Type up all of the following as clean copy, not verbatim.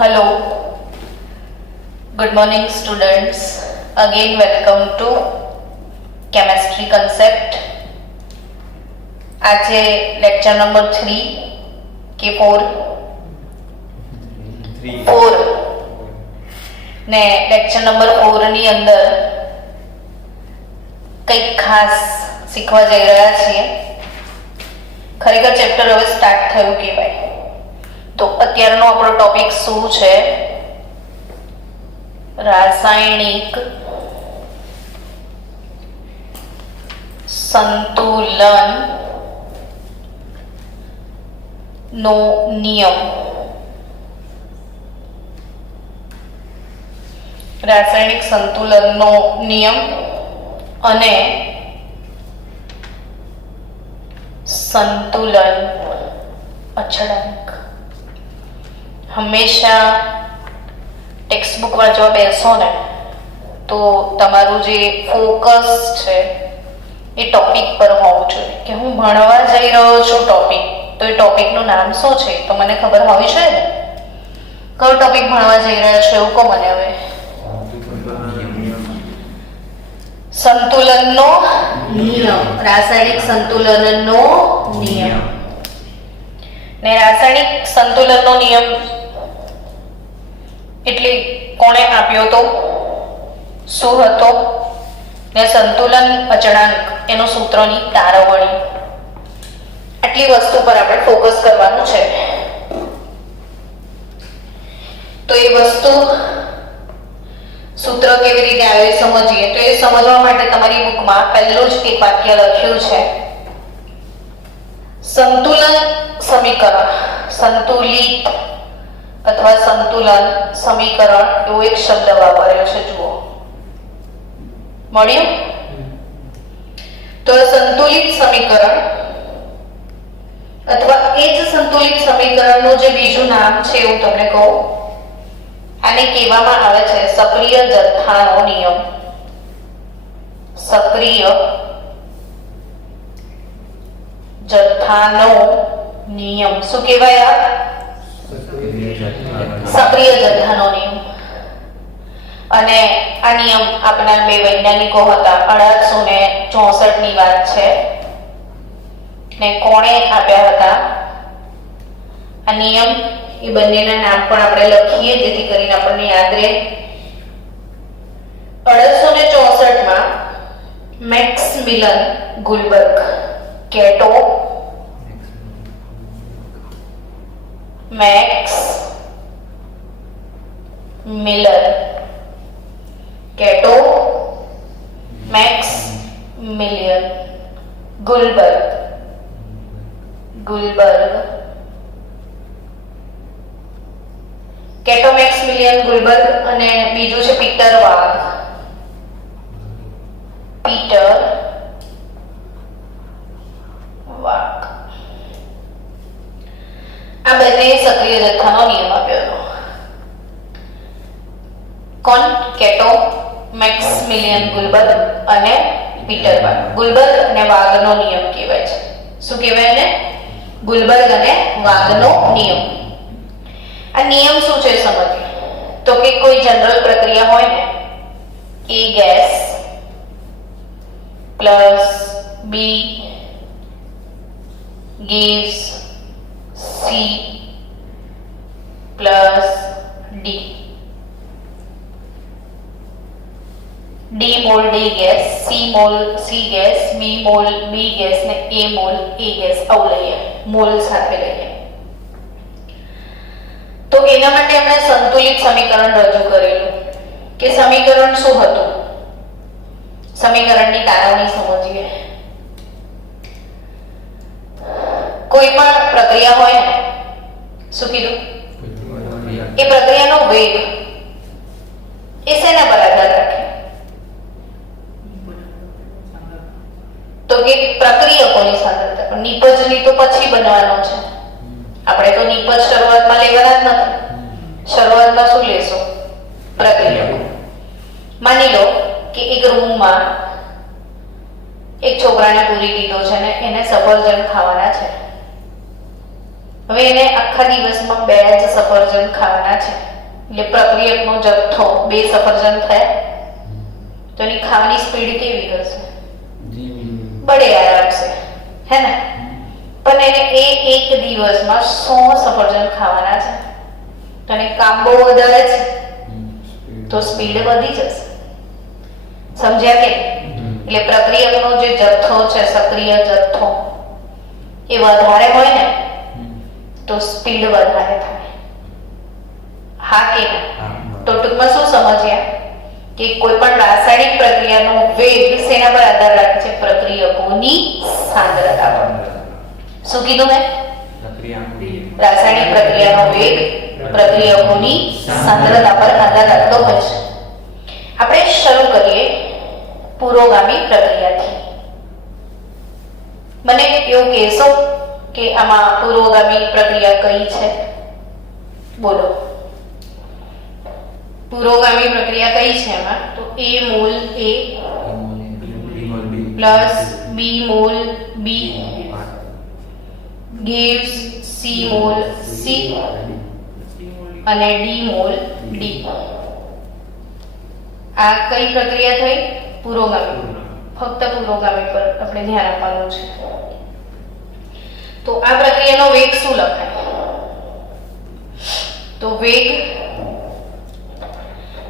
Hello, good morning students. Again welcome to chemistry concept. આજે lecture number 3 કે 4 ને lecture number 4 ની અંદર કંઈક ખાસ શીખવા જઈ રહ્યા છીએ. ખરેખર ચેપ્ટર હવે સ્ટાર્ટ થયું કહેવાય. તો અત્યારનો આપણો ટોપિક શું છે? રાસાયણિક સંતુલન નો નિયમ. રાસાયણિક સંતુલનનો નિયમ અને સંતુલન અચળાંક. હંમેશા ટેક્સ્ટબુક વાંચવા બેસો ને તો તમારું જે ફોકસ છે એ ટોપિક પર હોવું જોઈએ કે હું ભણવા જઈ રહ્યો છું ટોપિક, તો એ ટોપિકનું નામ શું છે તો મને ખબર હોવી જોઈએ ને. કયો ટોપિક ભણવા જઈ રહ્યા છો એવું કહો મને હવે. સંતુલનનો નિયમ, રાસાયણિક સંતુલનનો નિયમ. ને રાસાયણિક સંતુલનનો નિયમ એટલે કોણે આપ્યો તો, શું હતો, ને સંતુલન અચળાંક એનું સૂત્રની તારવણી. આટલી વસ્તુ પર આપણે ફોકસ કરવાનું છે. તો એ વસ્તુ સૂત્ર કેવી રીતે આવે સમજીએ. તો એ સમજવા માટે તમારી બુકમાં પહેલું જ એક વાક્ય લખ્યું છે, સંતુલન સમીકરણ, સંતુલિત અથવા સંતુલન સમીકરણ એવો એક શબ્દ વાપર્યો છે. જુઓ, મળ્યું? તો સંતુલિત સમીકરણ અથવા એ જ સંતુલિત સમીકરણનું જે બીજું નામ છે એવું તમને કહું. આને કહેવામાં આવે છે સક્રિય જથ્થાનો નિયમ. સક્રિય જથ્થાનો નિયમ. શું કહેવાય આ? સક્રિય જથ્થાનો નિયમ. અને આ નિયમ આપણા બે વૈજ્ઞાનિકો હતા, 1864 ની વાત છે. ને કોણે આપ્યા હતા આ નિયમ? એ બંનેના નામ પણ આપણે લખીએ જેથી કરીને આપણને યાદ રહે. 1864 માં Maximilian Guldberg, Cato Max Miller, Cato Maximilian Guldberg, Cato Maximilian Guldberg અને બીજું છે પીટર વાઘ. આ બંને સક્રિય જથ્થાનો નિયમ આપ્યો હતો. કોણ? કેટો મેક્સમિલિયન ગુલબર્ગ અને પીટર વાઘ. ગુલબર્ગ અને વાઘનો નિયમ કહેવાય છે. શું કહેવાય એને? ગુલબર્ગ અને વાઘનો નિયમ. આ નિયમ શું છે સમજીએ. તો કે કોઈ જનરલ પ્રક્રિયા હોય ને, A gas plus B gives C plus D. D mall D gas, C mall C gas, B mall B gas ને A મોલ A ગેસ આવું લઈએ, મોલ સાથે લઈએ. તો એના માટે આપણે સંતુલિત સમીકરણ રજૂ કરેલું કે સમીકરણ શું હતું. સમીકરણની તારવણી સમજીએ. કોઈ પણ પ્રક્રિયા હોય ને, શું કીધું? એ પ્રક્રિયાનો વેગ એ શેના પર આધાર રાખે? તો કે પ્રક્રિયકોની સાંદ્રતા. પણ નિપજની તો પછી બનવાનો છે. આપણે તો નિપજ શરૂઆતમાં લેવાના જ નથી. શરૂઆતમાં શું લેશો? પ્રક્રિયકો. માની લો કે એક રૂમમાં એક છોકરાને પૂરી દીધો છે ને એને સફરજન ખાવાના છે. હવે એને આખા દિવસમાં 2 જ સફરજન ખાવાના છે, એટલે પ્રક્રિયકનો જથ્થો 2 સફરજન થયા, તો એની ખાવાની સ્પીડ કેવી હશે? બડે આરામ છે, હે ને? પણ એને એક દિવસમાં 100 સફરજન ખાવાના છે, તો એને કામ બહુ વધારે છે, તો સ્પીડ વધી જશે. સમજ્યા કે? એટલે પ્રક્રિયકનો જે જથ્થો છે, સક્રિય જથ્થો, એ વધારે હોય ને તો સ્પીડ વધારે થાય. હા કે તો ટૂંકમાં શું સમજ્યા કે કોઈ પણ રાસાયણિક પ્રક્રિયાનો વેગ શેના પર આધાર રાખે છે? પ્રક્રિયકોની સાંદ્રતા પર. શું કીધું મેં? રાસાયણિક પ્રક્રિયાનો વેગ પ્રક્રિયકોની સાંદ્રતા પર આધાર રાખતો હોય છે. આપણે શરૂ કરીએ પુરોગામી પ્રક્રિયાથી. મને એવું કહેશો કે આમાં પુરોગામી પ્રક્રિયા કઈ છે? બોલો. પુરોગામી પ્રક્રિયા કઈ છે એમાં? તો A mall A plus B mall B gives C mall C અને D મોલ D. આ કઈ પ્રક્રિયા થઈ? પુરોગામી. ફક્ત પુરોગામી પર આપણે ધ્યાન આપવાનું છે. તો આ પ્રક્રિયાનો વેગ શું લખાય? તો વેગ,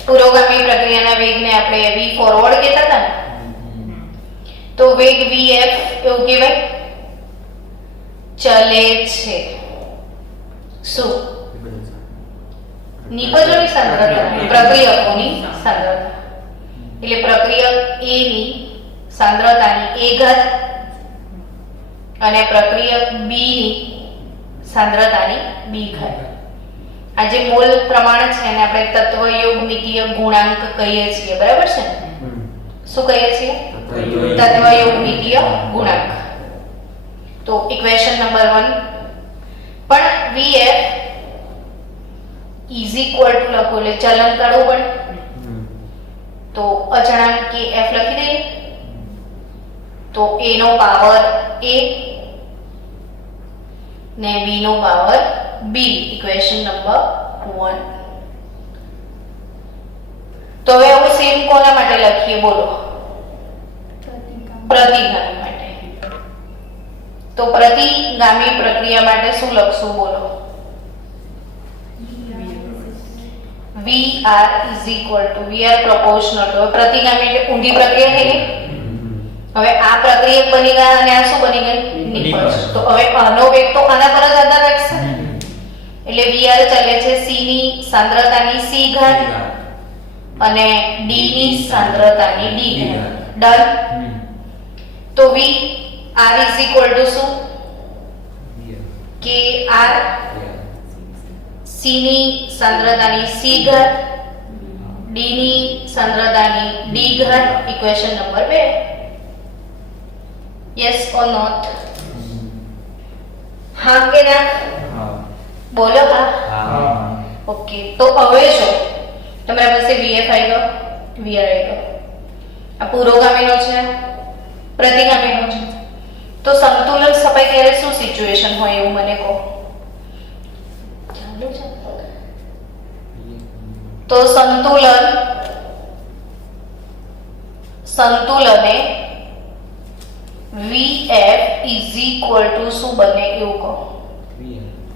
પુરોગામી પ્રક્રિયાના વેગને આપણે v ફોરવર્ડ કહેતા હતા ને, તો વેગ vf એવું કહેવાય. ચલે છે શું? નિપજોની સાંદ્રતા, પ્રક્રિયકોની સાંદ્રતા. એટલે પ્રક્રિયક A ની સાંદ્રતાની A ઘાત અને પ્રક્રિયક B ની સાંદ્રતાની B ઘાત. આ જે મોલ પ્રમાણ છે એને આપણે તત્વયોગમિતીય ગુણાંક કહીએ છીએ, બરાબર છે ને? શું કહીએ છીએ? તત્વયોગમિતીય ગુણાંક. તો ઇક્વેશન નંબર 1 પણ vf ઇઝ ઇક્વલ ટુ લખો એટલે ચલન કાઢવું પડે, તો અચળાંક kf લખી દઈએ. તો a નો પાવર a ને b નો પાવર b, ઇક્વેશન નંબર 1. તો હવે આવું સેમ કોના માટે લખીએ? બોલો. પ્રતિગામી માટે. તો પ્રતિગામી પ્રક્રિયા માટે શું લખશું? બોલો. vr is equal to vr proportional to પ્રતિગામી એટલે ઊંધી પ્રક્રિયા થઈ ગઈ. હવે આ પ્રક્રિયક બની ગયા અને આ શું બની ગઈ? નિપજ. તો હવે આનો વેગ તો આના પર જ આધાર રાખશે, એટલે vr ચાલે છે c ની સાંદ્રતાની c ઘાત અને d ની સાંદ્રતાની d ઘાત. ડન. તો v r is equal to શું? kr c ની સાંદ્રતાની c ઘાત d ની સાંદ્રતાની d ઘાત, equation number 2. Yes or not? હા કે ના? બોલો. હા. ઓકે. તો હવે જો તમારા પાસે vf આવી ગયો, vr આવી ગયો. આ પુરોગામીનો છે, પ્રતિગામીનો છે. તો સંતુલન સ્થપાય ત્યારે શું સિચ્યુએશન હોય એવું મને કહો. ચાલુ છે. તો સંતુલને vf is equal to શું બને એવું કહો?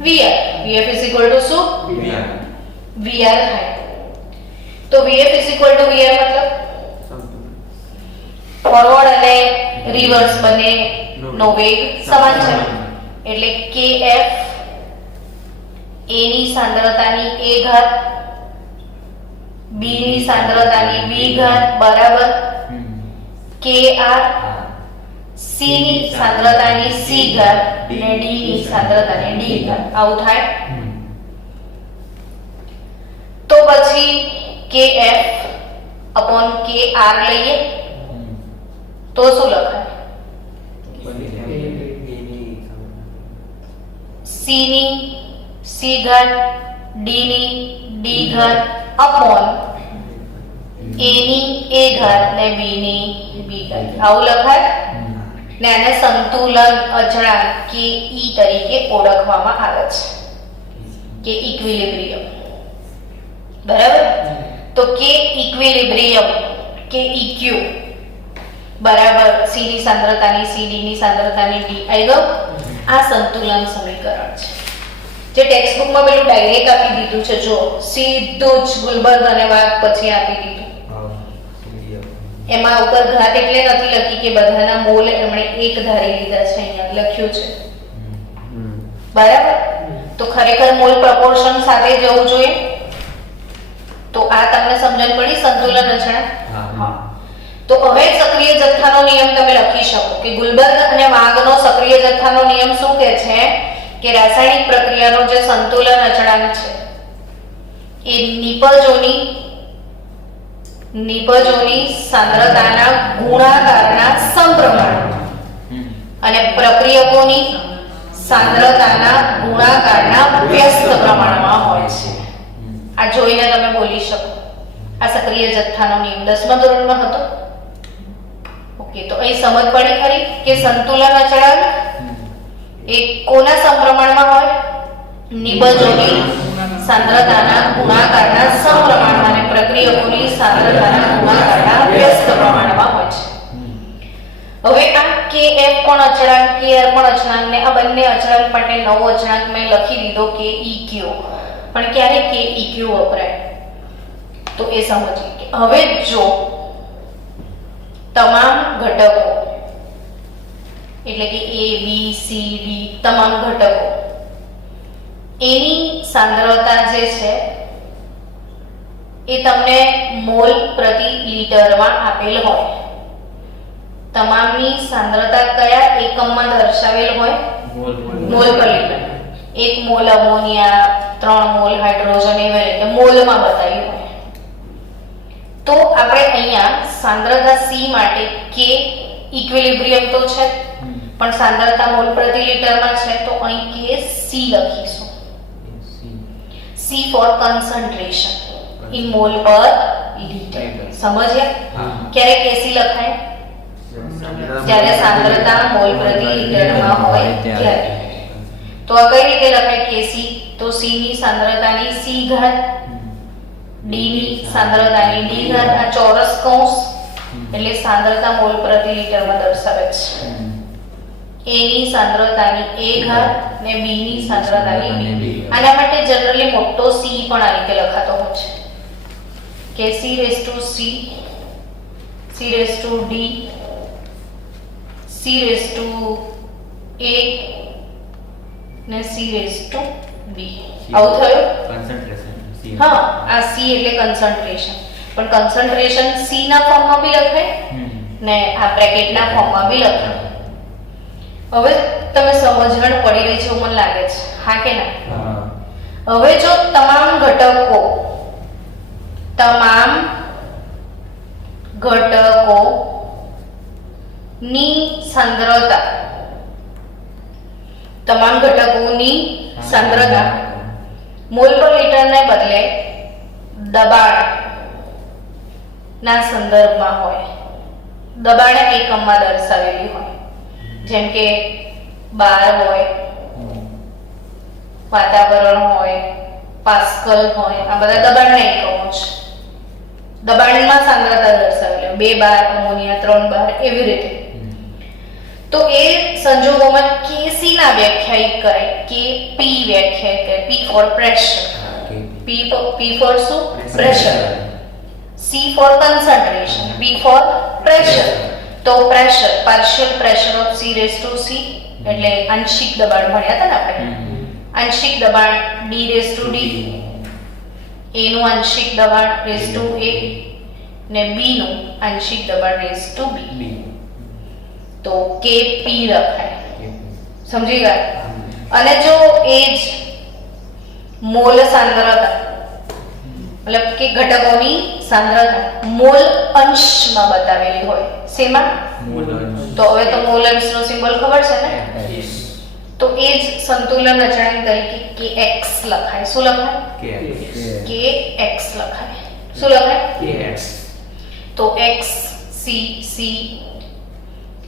vf is equal to શું? vr થાય. તો vf is equal to vr મતલબ ફોરવર્ડ અને રિવર્સ બંને નો વેગ સમાન છે, એટલે kf a ની સાંદ્રતાની a ઘાત b ની સાંદ્રતાની b ઘાત બરાબર kr c ની સાંદ્રતાની c ઘાત અને d ની સાંદ્રતાની d ઘાત. આવું થાય. તો પછી kf upon kr લઈએ તો શું લખાય? c ની c ઘાત d ની d ઘાત upon a ની a ઘાત ને b ની b ઘાત. આવું લખાય. ને આને સંતુલન અચળાંક કે ઈ તરીકે ઓળખવામાં આવે છે કે ઇક્વિલિબ્રિયમ. બરાબર. તો કે ઇક્વિલિબ્રિયમ કે ઇક્યુ બરાબર c ની સાંદ્રતાની c, d ની સાંદ્રતાની d આવી ગયું. આ સંતુલન સમીકરણ છે જે ટેક્સ્ટ બુકમાં પેલું ડાયરેક્ટ આપી દીધું છે. જો સીધું જ ગુલબર્ગ અને વાઘ પછી આપી દીધું. એમાં ઉપર ઘાત એટલે નથી લખી કે બધાના મોલ એમણે એક ધારી લીધા છે, અહીંયા લખ્યું છે. બરાબર. તો ખરેખર મોલ પ્રપોર્શન સાથે જવું જોઈએ. તો આ તમને સમજણ પડી સંતુલન અચળાંક. હા. તો હવે સક્રિય જથ્થાનો નિયમ તમે લખી શકો કે ગુલબર્ગ અને વાઘનો સક્રિય જથ્થાનો નિયમ શું કહે છે કે રાસાયણિક પ્રક્રિયાનો જે સંતુલન અચળાંક છે એ નિપજોની સાંદ્રતાના ગુણાકારના સમપ્રમાણમાં અને પ્રક્રિયકોની સાંદ્રતાના ગુણાકારના વ્યસ્ત પ્રમાણમાં હોય છે. આ જોઈને તમે બોલી શકો. આ સક્રિય જથ્થાનો નિયમ 10મા ધોરણમાં હતો. ઓકે, તો અહીં સમજ પડી ખરી કે સંતુલન અચળાંક એ કોના સમપ્રમાણમાં હોય? નિપજોની સાંદ્રતાના ગુણાકારના સમપ્રમાણમાં અને પ્રક્રિયકોની સાંદ્રતાના ગુણાકારના વ્યસ્ત પ્રમાણમાં હોય છે. હવે આ kf પણ અચળાંક, kr પણ અચળાંક ને આ બંને અચળાંક માટે નવો અચળાંક મેં લખી દીધો કે eq. પણ ક્યારે કે eq વપરાય તો એ સમજીએ કે હવે જો તમામ ઘટકો એટલે કે a b c d તમામ ઘટકો એની સાંદ્રતા જે છે એ તમને મોલ પ્રતિ લિટરમાં આપેલ હોય. તમામની સાંદ્રતા કયા એકમમાં દર્શાવેલ હોય? મોલ પર litre. 1 mall ammonia, 3 mall hydrogen એવી રીતે મોલમાં બતાવ્યું હોય. તો આપણે અહીંયા સાંદ્રતા c માટે k ઇક્વિલિબ્રિયમ તો છે પણ સાંદ્રતા મોલ પ્રતિ લિટરમાં છે તો અહીં k c લખીશું. C for concentration in mole per liter. સમજ્યા? ક્યારે Kc લખાય? જ્યારે સાંદ્રતા મોલ પ્રતિ લિટરમાં હોય ત્યારે. તો આ કઈ રીતે લખાય Kc? તો C ની સાંદ્રતાની c ઘાત, D ની સાંદ્રતાની d ઘાત, આ ચોરસ કૌંસ એટલે સાંદ્રતા મોલ પ્રતિ લિટરમાં દર્શાવે છે. A ની સાંદ્રતાની a ઘાત ને B ની સાંદ્રતાની b. આના માટે જનરલી મોટો C પણ આ રીતે લખાતો હોય છે કે C raised to C, C raised to D, C raised to A ને C raised to B. આવું થયું? Concentration C. હા, આ C એટલે કન્સન્ટ્રેશન. પણ કન્સન્ટ્રેશન C ના ફોર્મમાં બી લખાય ને આ બ્રેકેટના ફોર્મમાં બી લખાય. હવે તમે સમજણ પડી રહી છે એવું મને લાગે છે. હા કે ના? હવે જો તમામ ઘટકો ની સાંદ્રતા મોલ પર લિટરને બદલે દબાણ ના સંદર્ભમાં હોય, દબાણ એકમમાં દર્શાવેલી હોય, જેમ કે બાર હોય, વાતાવરણ હોય, પાસ્કલ હોય, આ બધા દબાણના એકમો છે. દબાણમાં સાંદ્રતા દર્શાવેલી 2 બાર અમોનિયા, 3 બાર એવી રીતે. તો એ સંજોગોમાં Kc ના વ્યાખ્યાયિત કરાય, Kp વ્યાખ્યાયિત કરે. P for pressure, P for શું? Pressure. C for concentration, P for pressure. તો pressure, partial pressure of C raised to C એટલે આંશિક દબાણ ભણ્યા હતા ને આપણે. આંશિક દબાણ D raised to D, A નું આંશિક દબાણ raised to A ને B નું આંશિક દબાણ raised to B. તો Kp લખાય. સમજી ગયા? અને જો એ જ મોલ સાંદ્રતા મતલબ કે ઘટકોની સાંદ્રતા મોલ અંશમાં બતાવેલી હોય, શેમાં? તો હવે તો મોલ અંશનો સિમ્બોલ ખબર છે ને? તો એ જ સંતુલન અચળાંક તરીકે Kx લખાય. શું લખાય? Kx લખાય. શું લખાય? Kx. તો x C C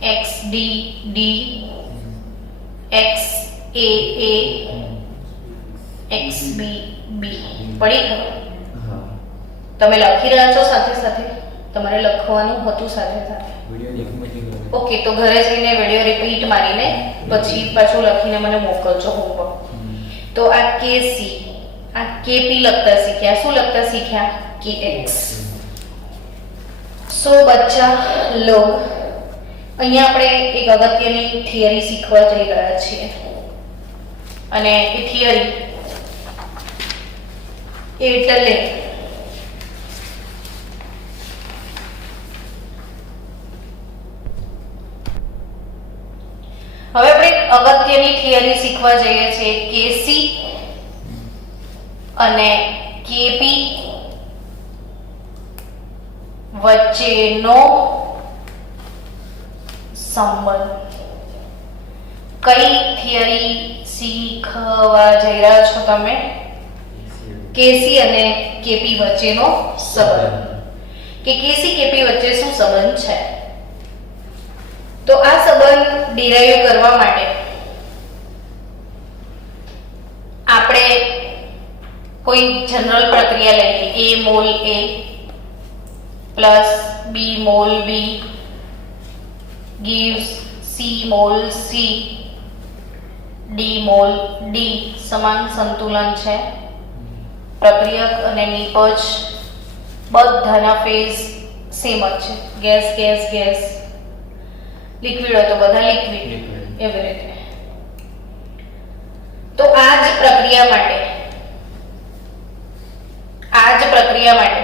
XD D XA XB B પડી ખબર? તમે લખી રહ્યા છો સાથે સાથે? તમારે લખવાનું હતું સાથે સાથે? ઓકે, તો ઘરે જઈને વિડિયો રિપીટ મારીને પછી પાછું લખીને મને મોકલજો હોમવર્ક. તો આ KC, આ KP લખતા શીખ્યા. શું લખતા શીખ્યા? KX. સો બચ્ચા લોગ, અહીંયા આપણે એક અગત્યની થિયરી શીખવા જઈ રહ્યા છીએ અને એ થિયરી એટલે હવે આપણે અગત્યની થિયરી શીખવા જઈએ છીએ KC અને KP વચ્ચેનો સંબંધ. કઈ થિયરી શીખવા જઈ રહ્યા છો તમે? KC અને KP વચ્ચેનો સંબંધ, કે KC KP વચ્ચે શું સંબંધ છે. તો આ સંબંધ ડિરાઈવ કરવા માટે આપણે કોઈ જનરલ પ્રક્રિયા લઈએ. A mall A plus B mall B gives C mall C D mall D સમાન સંતુલન છે. પ્રક્રિયક અને નિપજ બધાના ફેઝ સેમ જ છે. ગેસ ગેસ ગેસ, લિક્વિડ હોય તો બધા લિક્વિડ, એવી રીતે. તો આ જ પ્રક્રિયા માટે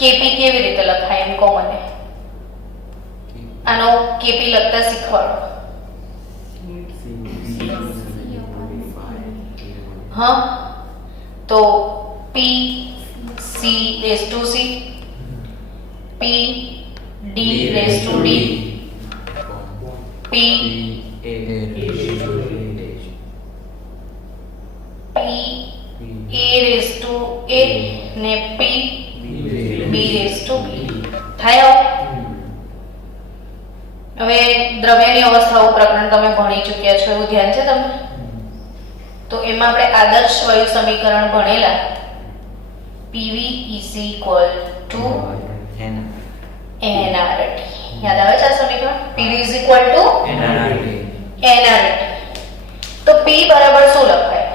KP કેવી રીતે લખાય એમ કહો મને. આનો KP લખતા શીખવાડો. હા, તો P C raised to C, P D raised to D, P A raised to A ને P B raised to B થાય. હવે દ્રવ્યની અવસ્થાઓ પ્રકરણ તમે ભણી ચૂક્યા છો એવું ધ્યાન છે તમને? તો એમાં આપણે આદર્શ વાયુ સમીકરણ ભણેલા. PV is equal to nRT. યાદ આવે છે આ સમીકરણ? PV is equal to nRT. તો P બરાબર શું લખાય?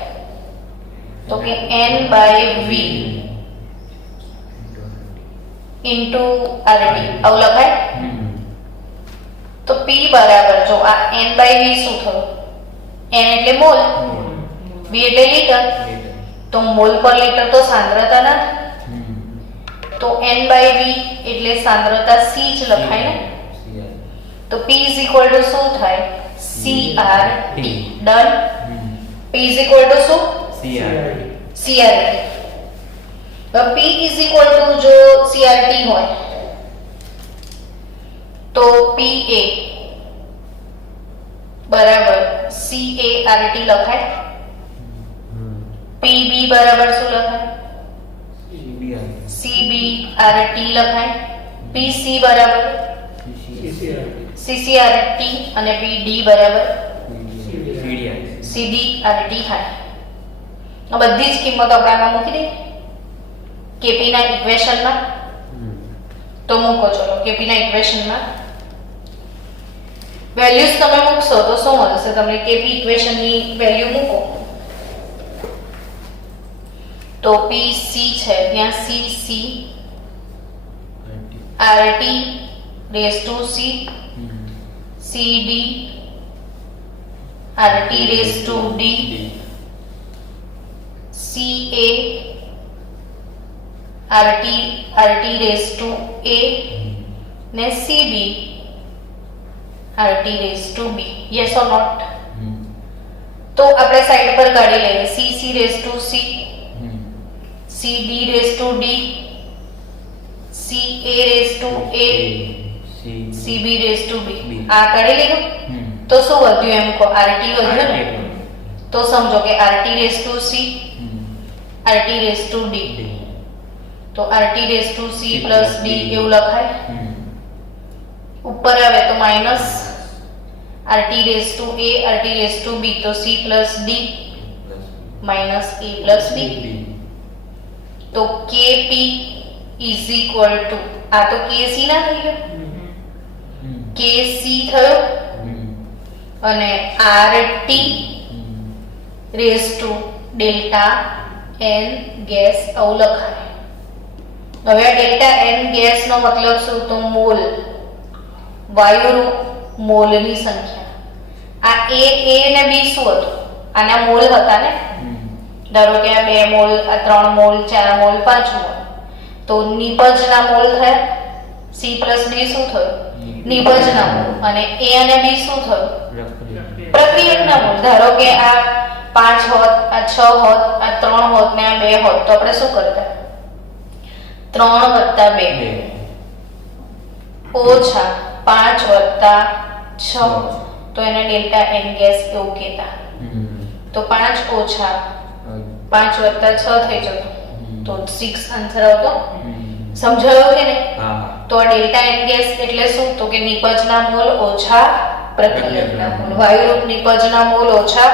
તો કે N/V into RT આવું લખાય. તો P બરાબર, જો આ N/V શું થયું? N એટલે મોલ, V એટલે લીટર. તો મોલ પર લીટર તો સાંદ્રતા ના, તો N/V એટલે સાંદ્રતા C જ લખાય ને. તો P is equal to શું થાય? CRT. Done. P is equal to શું? CRT. તો P is equal to જો CRT હોય તો PA બરાબર CART લખાય. PB બરાબર શું લખાય? CBRT લખાય. PC બરાબર CCRT અને PD બરાબર CDRT થાય. આ બધી જ કિંમતો આપણે આમાં મૂકી દઈએ KP ના ઇક્વેશનમાં. તો મૂકો, ચલો KP ના ઇક્વેશનમાં વેલ્યુઝ તમે મૂકશો તો શું મળશે તમને? KP ઇક્વેશનની વેલ્યુ મૂકો તો PC છે ત્યાં CC RT raised to C, CD RT raised to D, CA RT raised to A ને CB RT raised to B. Yes or not? તો આપણે સાઈડ પર કાઢી લઈએ. CC raised to C, CD raised to D, CA raised to A, CB raised to B. આ કાઢી લીધું. તો શું વધ્યું એમ કહો? RT વધ્યું ને. તો સમજો કે RT raised to C, RT raised to D. તો RT raised to C plus D એવું લખાય. ऊपर આવે તો minus RT raise to A RT raise to B તો C plus D minus A plus B તો KP ઇઝ ઇક્વલ ટુ આ તો KC ના થઈ ગયો KC થયો અને RT raise to delta N gas આવું લખાય. હવે આ ડેલ્ટા N ગેસ નો મતલબ શું તો મોલ વાયુનું મોલની સંખ્યા. આ A ને B શું હતું આના મોલ હતા ને ધારો કે આ 2 મોલ આ 3 મોલ 4 મોલ 5 મોલ તો નિપજના મોલ થયા C + D શું થયું નિપજના મોલ અને A અને B શું થયું પ્રક્રિયકના મોલ. ધારો કે આ 5 હોત આ 6 હોત આ 3 હોત ને આ 2 હોત તો આપણે શું કરતા 3 + 2 ઓછા 5 + 6 તો એને ડેલ્ટા N ગેસ એવું કહેતા. તો 5 ઓછા 5 + 6 થઈ જતો તો 6 આન્સર આવતો. સમજાયો કે નહીં? તો આ ડેલ્ટા N ગેસ એટલે શું તો કે નિપજના મોલ ઓછા પ્રક્રિયકના મોલ વાયુરૂપ નિપજના મોલ ઓછા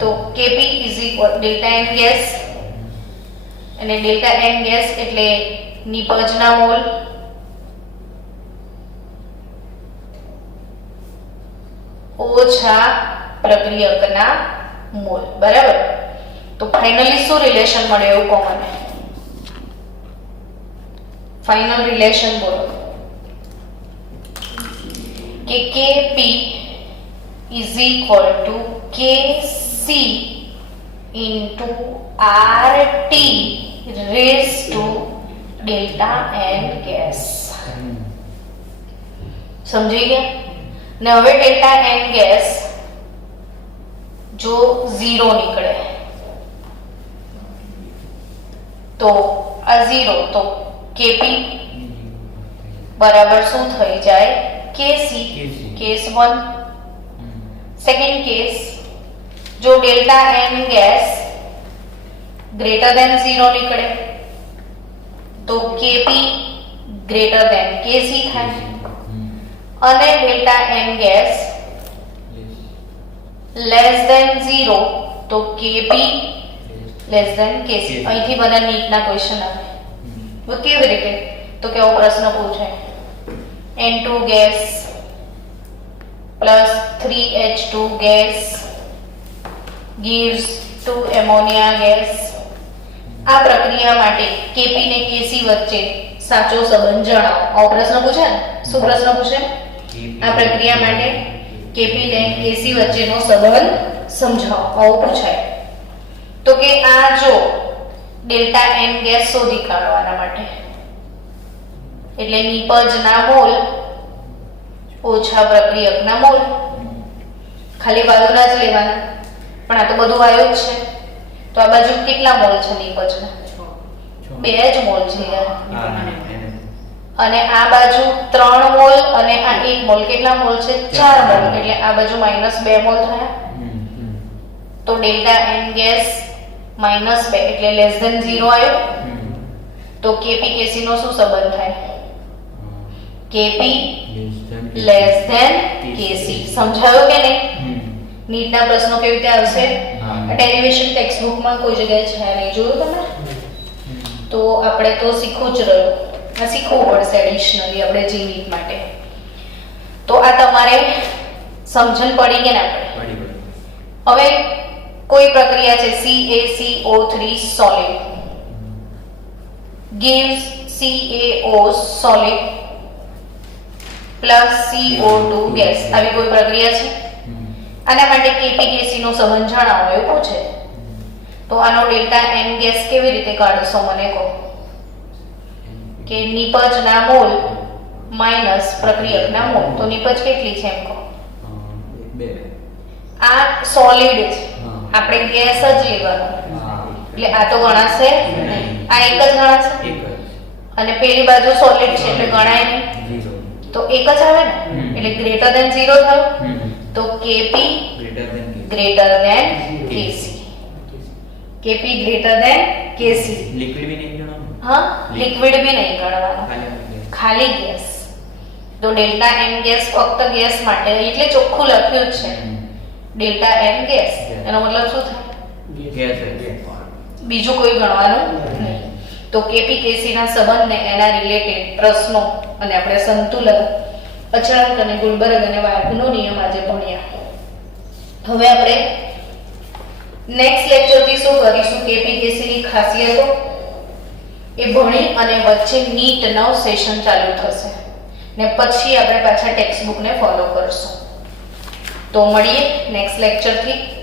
તો Kp = ડેલ્ટા N ગેસ અને ડેલ્ટા N ગેસ એટલે નિપજના મોલ ઓછા પ્રક્રિયકના મોલ. બરાબર. તો ફાઇનલી શું રિલેશન મળે એવું કહો મને ફાઇનલ રિલેશન બોલો કે Kp = Kc into RT raised to delta N gas. સમજી ગયા ને? હવે ડેલ્ટા N ગેસ જો 0 નીકળે તો આ 0 તો Kp બરાબર શું થઈ જાય Kc. કેસ 1. સેકન્ડ કેસ જો ડેલ્ટા N ગેસ > 0 નીકળે તો Kp > Kc થાય અને ડેલ્ટા N ગેસ <0 તો Kp Kc. અહીંથી બધા નીટના ક્વેશ્ચન આવે. તો કેવી રીતે તો કે આવો પ્રશ્ન પૂછાય N2 gas plus 3H2 gas gives 2 ammonia gas. આ પ્રક્રિયા માટે Kp ને Kc વચ્ચે સાચો સંબંધ જણાવો. આવો પ્રશ્ન પૂછે ને? શું પ્રશ્ન પૂછે? આ પ્રક્રિયા માટે Kp ને Kc વચ્ચેનો સંબંધ સમજાવો આવું પૂછાય. તો કે આ જો ડેલ્ટા N ગેસ શોધી કાઢવાના માટે એટલે નિપજના મોલ ઓછા પ્રક્રિયકના મોલ. ખાલી વાયુના જ લેવાના પણ આ તો બધું વાયુ જ છે. તો આ બાજુ કેટલા મોલ છે નિપજના? 2 જ મોલ છે યાર. અને આ બાજુ 3 મોલ અને આ 1 મોલ કેટલા મોલ છે 4 મોલ એટલે આ બાજુ -2 મોલ થયા. તો ડેલ્ટા N ગેસ -2 એટલે <0 આવ્યો. તો Kp Kc નો શું સંબંધ થાય? Kp Kc. સમજાયો કે નહીં? નીટના પ્રશ્નો કેવી રીતે આવશે? ડેરિવેશન ટેક્સ્ટબુક માં કોઈ જગ્યાએ છે નહીં. જોયું તમે? તો આપણે તો શીખવું જ રહ્યું. આ શીખવું પડશે એડિશનલી આપણે જીનીટ માટે. તો આ તમારે સમજણ પડી કે ના પડી? હવે કોઈ પ્રક્રિયા છે CaCO3 solid gives CaO solid plus CO2 gas. આવી કોઈ પ્રક્રિયા છે? આના માટે Kp Kc નો સંબંધ જણાવો એવું પૂછે. તો આનો ડેલ્ટા N ગેસ કેવી રીતે કાઢશો મને કહો? કે નિપજના મોલ માઈનસ પ્રક્રિયકના મોલ. તો નિપજ કેટલી છે એમ કહો? 2. આ સોલિડ છે આપણે ગેસ જ લેવાનો એટલે આ તો ગણાશે નહીં. આ એક જ ગણાશે અને પેલી બાજુ સોલિડ છે એટલે ગણાય નહીં. તો એક જ આવે ને એટલે > 0 થયું. તો Kp Kc. Kp Kc. Liquid भी नहीं गणना. हाँ लिक्विड भी नहीं गणवाना, खाली गैस. તો ડેલ્ટા એન ગેસ ફક્ત ગેસ માટે એટલે ચોખ્ખું લખ્યું જ છે ડેલ્ટા એન ગેસ, એનો મતલબ શું થાય? બીજું કોઈ ગણવાનું નહીં. તો કેપી ના સંબંધને એના રિલેટેડ પ્રશ્નો અને આપણે સંતુલન, અચળાંક અને ગુલબર્ગ અને વાઘનો નિયમ આજે ભણ્યા. હવે આપણે નેક્સ્ટ લેક્ચરથી શું કરીશું? કેપી ની ખાસિયતો એ ભણી અને વચ્ચે નીટનો સેશન ચાલુ થશે ને પછી આપણે પાછા ટેક્સ્ટ બુકને ફોલો કરશું. તો મળીએ નેક્સ્ટ લેક્ચરથી.